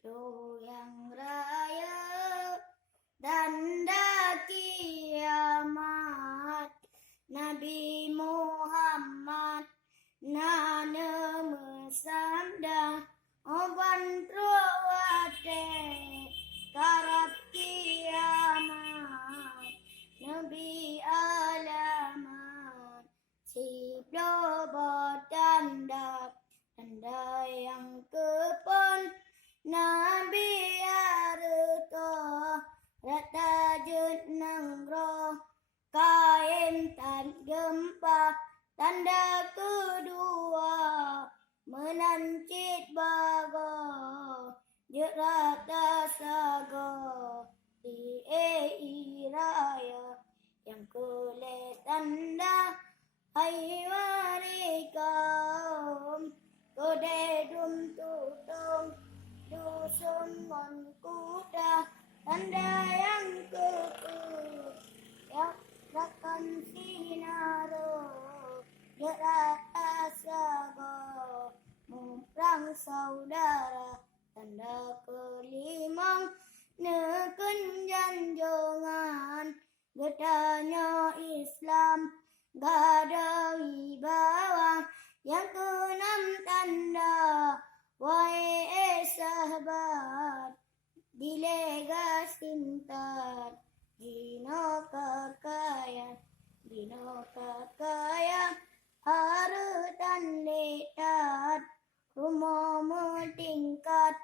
Pro yang raya tanda kiamat Nabi Muhammad nana mesanda oban truwate karab kiamat Nabi alamat si tanda yang kepon Nabi arto rata jut nangro kain tan gempa tanda kedua menancit bago jut rata sago di raya yang kulit tanda hai warikam kode dum tutong dusun mon kuda tanda yang kekut yang rakan sinaro derata sago muprang saudara tanda kelimang neken janjongan gedanya Islam gada wibawa yang keenam tanda wahai sahabat dilega sintat dino kakaya harutan letat rumah tingkat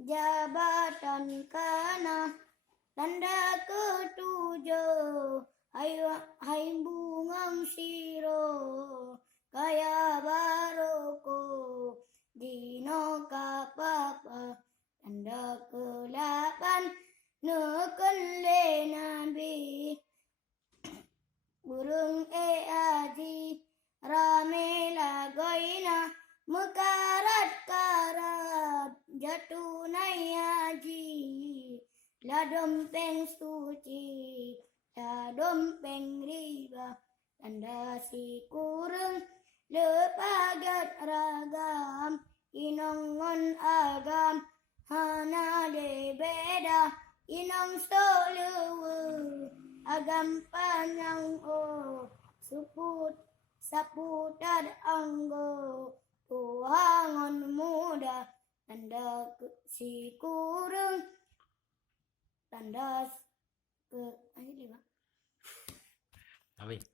jabatan kana tanda ketujuh hai bungang siro kaya baroko dino kapapa tanda ke-8 nekele nabi burung aji rame lagoina mekarat jatunai haji ladompeng suci ladompeng riba tanda si kureng lepagat ragam inongon agam hana de beda inong soluwe agam panjang saputar anggo tuangon muda tanda si kureng tanda ke 5